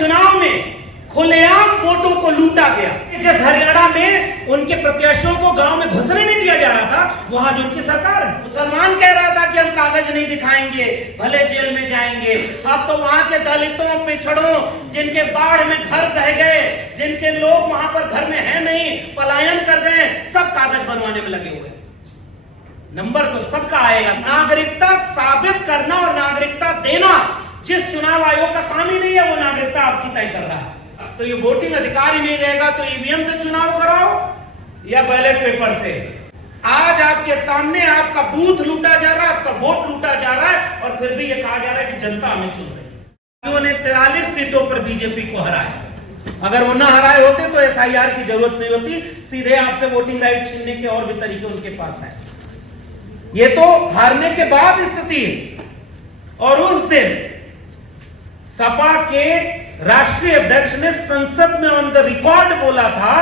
चुनाव में खुलेआम वोटों को लूटा गया। जिस हरियाणा में उनके प्रत्याशियों को गांव में घुसने नहीं दिया जा रहा था, वहां जो उनकी सरकार है, मुसलमान कह रहा था कि हम कागज नहीं दिखाएंगे, भले जेल में जाएंगे। अब तो वहां के दलितों, पिछड़ों, जिनके बाढ़ में घर बह गए, जिनके लोग वहां पर घर में है नहीं, पलायन कर गए, सब कागज बनवाने में लगे हुए। नंबर तो सबका आएगा। नागरिकता साबित करना और नागरिकता देना जिस चुनाव आयोग का काम ही नहीं है, वो नागरिकता आपकी तय कर रहा है। तो ये वोटिंग अधिकार ही नहीं रहेगा तो ईवीएम से चुनाव कराओ या बैलेट पेपर से। आज आपके सामने आपका बूथ लूटा जा रहा है, आपका वोट लूटा जा रहा है, और फिर भी ये कहा जा रहा है कि जनता हमें चुन रही है। उन्होंने 43 सीटों पर बीजेपी को हराया। अगर वो ना हराए होते तो एसआईआर की जरूरत नहीं होती, सीधे आपसे वोटिंग राइट छीनने के और भी तरीके उनके पास है। ये तो हारने के बाद स्थिति है। और उस दिन सपा के राष्ट्रीय अध्यक्ष ने संसद में ऑन द रिकॉर्ड बोला था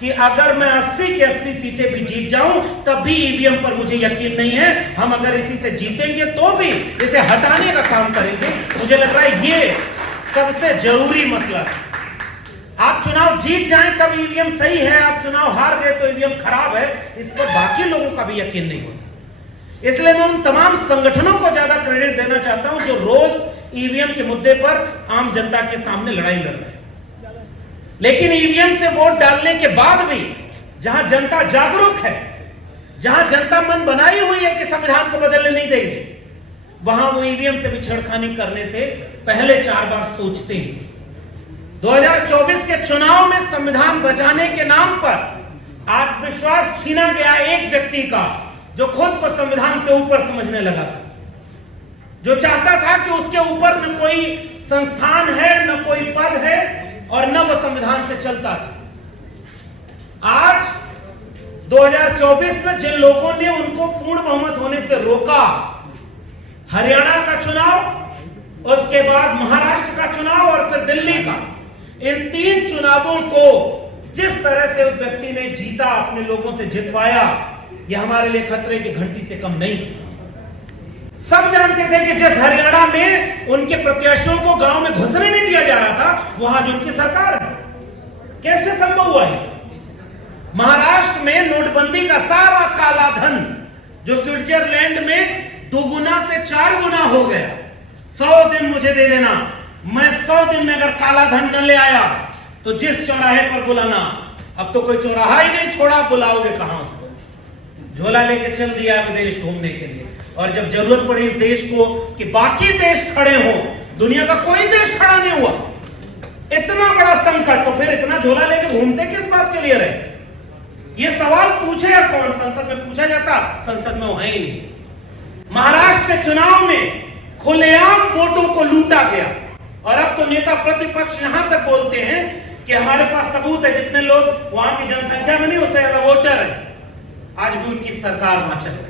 कि अगर मैं 80 की 80 सीटें भी जीत जाऊं तब भी ईवीएम पर मुझे यकीन नहीं है, हम अगर इसी से जीतेंगे तो भी इसे हटाने का काम करेंगे। मुझे लग रहा है ये सबसे जरूरी मसला है। आप चुनाव जीत जाएं तब ईवीएम सही है, आप चुनाव हार गए तो ईवीएम खराब है, इस पर बाकी लोगों का भी यकीन नहीं होता। इसलिए मैं उन तमाम संगठनों को ज्यादा क्रेडिट देना चाहता हूं जो रोज ईवीएम के मुद्दे पर आम जनता के सामने लड़ाई लड़ रहे हैं। लेकिन ईवीएम से वोट डालने के बाद भी जहां जनता जागरूक है, जहां जनता मन बनाई हुई है कि संविधान को बदलने नहीं देंगे, वहां वो ईवीएम से भी छेड़खानी करने से पहले 4 बार सोचते हैं। 2024 के चुनाव में संविधान बचाने के नाम पर आत्मविश्वास छीना गया एक व्यक्ति का जो खुद को संविधान से ऊपर समझने लगा था, जो चाहता था कि उसके ऊपर न कोई संस्थान है, न कोई पद है, और न वो संविधान से चलता था। आज 2024 में जिन लोगों ने उनको पूर्ण बहुमत होने से रोका, हरियाणा का चुनाव, उसके बाद महाराष्ट्र का चुनाव और फिर दिल्ली का, इन 3 चुनावों को जिस तरह से उस व्यक्ति ने जीता, अपने लोगों से जितवाया, यह हमारे लिए खतरे की घंटी से कम नहीं थी। सब जानते थे कि जिस हरियाणा में उनके प्रत्याशियों को गांव में घुसने नहीं दिया जा रहा था, वहां जो उनकी सरकार है। कैसे संभव हुआ है? महाराष्ट्र में नोटबंदी का सारा काला धन जो स्विट्जरलैंड में 2 गुना से 4 गुना हो गया। 100 दिन मुझे दे देना, मैं 100 दिन में अगर काला धन न ले आया तो जिस चौराहे पर बुलाना। अब तो कोई चौराहा ही नहीं छोड़ा, बुलाओगे कहां से? झोला लेके चल दिया विदेश घूमने के लिए। और जब जरूरत पड़ी इस देश को कि बाकी देश खड़े हो, दुनिया का कोई देश खड़ा नहीं हुआ। इतना बड़ा संकट, तो फिर इतना झोला लेके घूमते किस बात के लिए रहे? ये सवाल पूछेगा कौन? संसद में पूछा जाता, संसद में वो है ही नहीं। महाराष्ट्र के चुनाव में खुलेआम वोटों को लूटा गया। और अब तो नेता प्रतिपक्ष यहां तक बोलते हैं कि हमारे पास सबूत है, जितने लोग वहां की जनसंख्या में नहीं, उससे ज्यादा वोटर है। आज भी उनकी सरकार वहां चल रही है।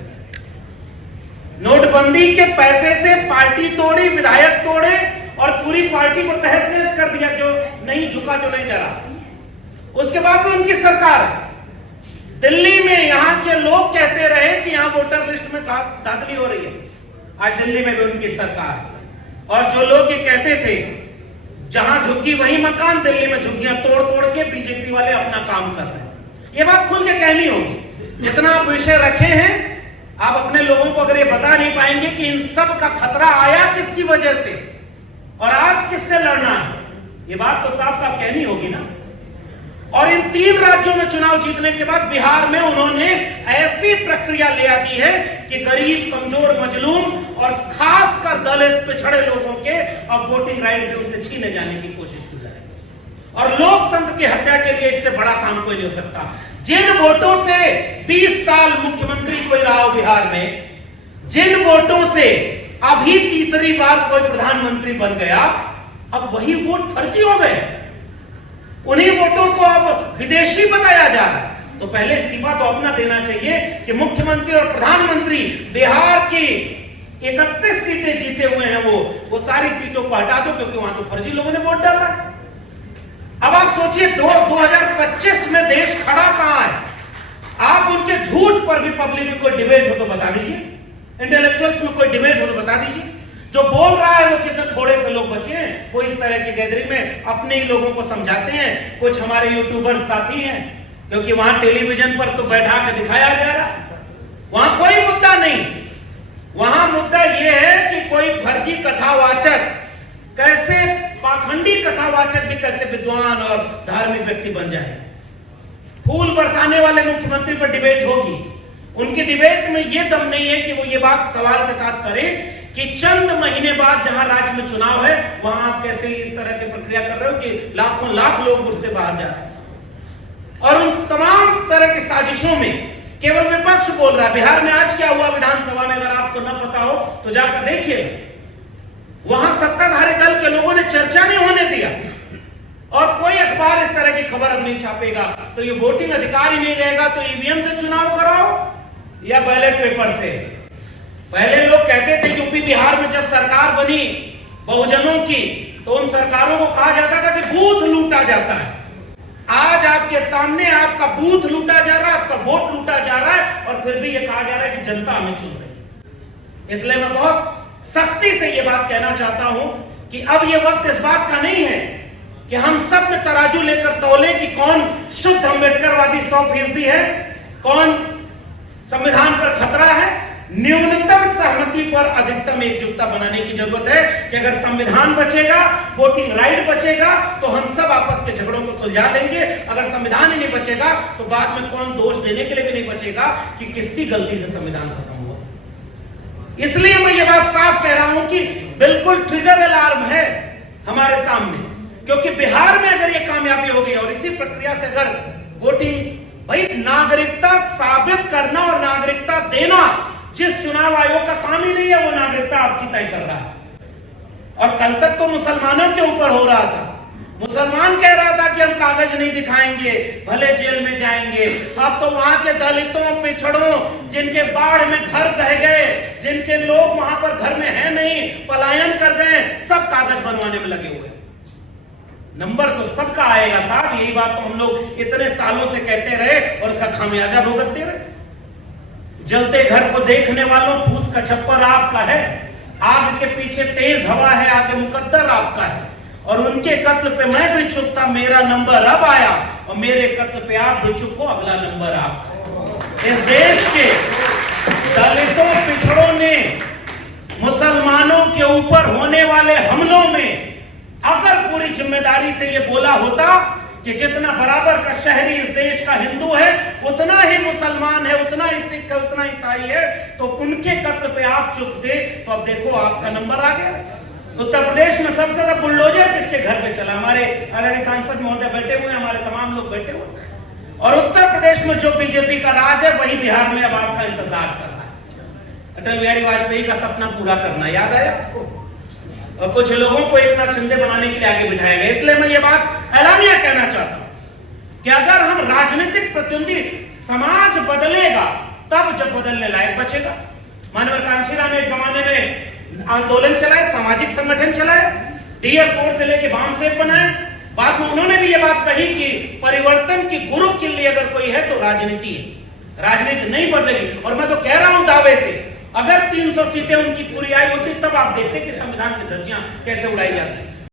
नोटबंदी के पैसे से पार्टी तोड़ी, विधायक तोड़े और पूरी पार्टी को तहस नहस कर दिया, जो नहीं झुका, जो नहीं डरा। उसके बाद भी उनकी सरकार है। दिल्ली में यहां के लोग कहते रहे कि यहां वोटर लिस्ट में धांधली हो रही है, आज दिल्ली में भी उनकी सरकार है। और जो लोग ये कहते थे जहां झुग्गी वही मकान, दिल्ली में झुग्गियां तोड़ तोड़ के बीजेपी वाले अपना काम कर रहे हैं। ये बात खुल के कहनी होगी। जितना आप विषय रखे हैं, आप अपने लोगों को अगर ये बता नहीं पाएंगे कि इन सब का खतरा आया किसकी वजह से और आज किससे लड़ना है, ये बात तो साफ साफ कहनी होगी ना। और इन 3 राज्यों में चुनाव जीतने के बाद बिहार में उन्होंने ऐसी प्रक्रिया ले आती है कि गरीब, कमजोर, मजलूम और खासकर दलित, पिछड़े लोगों के अब वोटिंग राइट भी उनसे छीने जाने की कोशिश की जाए। और लोकतंत्र की हत्या के लिए इससे बड़ा काम कोई नहीं हो सकता। जिन वोटों से 20 साल मुख्यमंत्री कोई रहा हो बिहार में, जिन वोटों से अभी तीसरी बार कोई प्रधानमंत्री बन गया, अब वही वोट फर्जी हो गए। उन्हीं वोटों को अब विदेशी बताया जा रहा है। तो पहले इस्तीफा तो अपना देना चाहिए कि मुख्यमंत्री और प्रधानमंत्री बिहार की 31 सीटें जीते हुए हैं, वो सारी सीटों को हटा दो, क्योंकि वहां तो फर्जी लोगों ने वोट डाला है। अब आप सोचिए 2025 में देश खड़ा कहां है? आप उनके झूठ पर भी पब्लिक में कोई डिबेट हो तो बता दीजिए, इंटेलेक्चुअल्स में कोई डिबेट हो तो बता दीजिए। जो बोल रहा है वो कितने थोड़े से लोग बचे हैं। वो इस तरह की गैदरिंग में अपने ही लोगों को समझाते हैं। कुछ हमारे यूट्यूबर साथी हैं, क्योंकि वहां टेलीविजन पर तो बैठा के दिखाया जा रहा, वहां कोई मुद्दा नहीं। वहां मुद्दा यह है कि कोई फर्जी कथावाचक कैसे, पाखंडी कथावाचक भी कैसे विद्वान और धार्मिक व्यक्ति बन जाए। फूल बरसाने वाले मुख्यमंत्री पर डिबेट होगी, उनकी डिबेट में यह दम नहीं है कि वो ये बात सवाल के साथ करें कि चंद महीने बाद जहां राज्य में चुनाव है वहां आप कैसे इस तरह की प्रक्रिया कर रहे हो कि लाखों लाख लोग मुझसे बाहर जा रहे हैं। और उन तमाम तरह की साजिशों में केवल विपक्ष बोल रहा है। बिहार में आज क्या हुआ विधानसभा में, अगर आपको न पता हो तो जाकर देखिए। वहां सत्ताधारी दल के लोगों ने चर्चा नहीं होने दिया, और कोई अखबार इस तरह की खबर अब नहीं छापेगा। तो ये वोटिंग अधिकार ही नहीं रहेगा तो ईवीएम से चुनाव कराओ या बैलेट पेपर से। पहले लोग कहते थे यूपी बिहार में जब सरकार बनी बहुजनों की, तो उन सरकारों को कहा जाता था कि बूथ लूटा जाता है। आज आपके सामने आपका बूथ लूटा जा रहा है, आपका वोट लूटा जा रहा है, और फिर भी यह कहा जा रहा है कि जनता हमें चुन रही है। इसलिए मैं बहुत सख्ती से यह बात कहना चाहता हूं कि अब यह वक्त इस बात का नहीं है कि हम सब में तराजू लेकर तौले कि कौन शुद्ध अम्बेडकरवादी 100% है, कौन संविधान पर खतरा है। न्यूनतम सहमति पर अधिकतम एकजुटता बनाने की जरूरत है कि अगर संविधान बचेगा, वोटिंग राइट बचेगा, तो हम सब आपस के झगड़ों को सुलझा लेंगे। अगर संविधान ही नहीं बचेगा तो बाद में कौन दोष देने के लिए भी नहीं बचेगा कि किसकी गलती से संविधान खत्म हुआ। इसलिए मैं ये बात साफ कह रहा हूं कि बिल्कुल ट्रिगर अलार्म है हमारे सामने, क्योंकि बिहार में अगर ये कामयाबी हो गई और इसी प्रक्रिया से अगर वोटिंग, भाई नागरिकता साबित करना और नागरिकता देना जिस चुनाव आयोग का काम ही नहीं है, वो नागरिकता आपकी तय कर रहा है। और कल तक तो मुसलमानों के ऊपर हो रहा था, मुसलमान कह रहा था कि हम कागज नहीं दिखाएंगे भले जेल में जाएंगे। अब तो वहां के दलितों, पिछड़ों, जिनके बाढ़ में घर बह गए, जिनके लोग वहां पर घर में है नहीं, पलायन कर गए, सब कागज बनवाने में लगे हुए। नंबर तो सबका आएगा साहब, यही बात तो हम लोग इतने सालों से कहते रहे और उसका खामियाजा भुगतते रहे। जलते घर को देखने वालों, फूस का छप्पर आपका है, आग के पीछे तेज हवा है, आगे मुकद्दर आपका है। और उनके कत्ल पे मैं भी चुप था, मेरा नंबर अब आया, और मेरे कत्ल पे आप भी चुप हो, अगला नंबर आपका। इस देश के दलितों, पिछड़ों ने मुसलमानों के ऊपर होने वाले हमलों में अगर पूरी जिम्मेदारी से यह बोला होता कि जितना बराबर का शहरी इस देश का हिंदू है, उतना ही मुसलमान है, उतना ही सिख है, उतना ईसाई है, तो उनके कत्ल पे आप चुप थे, तो अब देखो आपका नंबर आ गया। उत्तर प्रदेश में सबसे ज्यादा बुलडोजर किसके घर पे चला? हमारे आदरणीय सांसद महोदय बैठे हुए, हमारे तमाम लोग बैठे हुए। और उत्तर प्रदेश में जो बीजेपी का राज है, वही बिहार में अब आपका इंतजार कर रहा है। अटल बिहारी वाजपेयी का सपना पूरा करना याद आया आपको? और कुछ लोगों को एक नाथ शिंदे बनाने के लिए आगे बिठाया गया। इसलिए मैं ये बात ऐलानिया कहना चाहता हूं कि अगर हम राजनीतिक प्रतिद्वंदी, समाज बदलेगा तब जब बदलने लायक बचेगा। मानव कांशीराम एक जमाने में आंदोलन चलाए, सामाजिक संगठन चलाए, DS बोर्ड से लेके वामसेफ बनाए। बाद में उन्होंने भी ये बात कही कि परिवर्तन की गुरु के लिए अगर कोई है तो राजनीति है, राजनीति नहीं बदलेगी। और मैं तो कह रहा हूं दावे से, अगर 300 सीटें उनकी पूरी आई होती तब आप देखते कि संविधान की धज्जियां कैसे उड़ाई जाती।